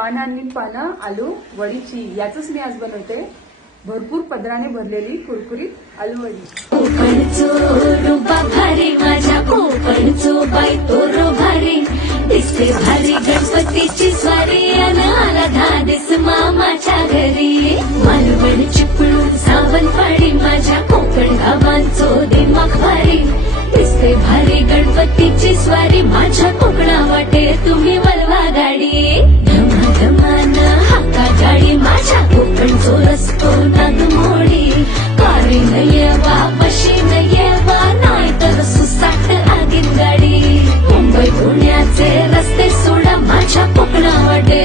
पानं आणि पानं आलू वडीची याच मी आज बनवते. भरपूर पदराने भरलेली कुरकुरीत आलू वडी. भारी माझ्या कोकणचो बाई तोरो भारी दिसते भारी गणपतीची स्वारी अन आला धादिस मामाच्या घरी मालवण चिपळूण सावंतवाडी माझ्या कोकण गावांचो दिमाग भारी दिसते भारी गणपतीची स्वारी. माझ्या रस्तो नागमोडी येवा येवा नाही तर सुसाट आगीन गाडी. मुंबई पुण्याचे रस्ते सोडा माझ्या कोकणा वाटे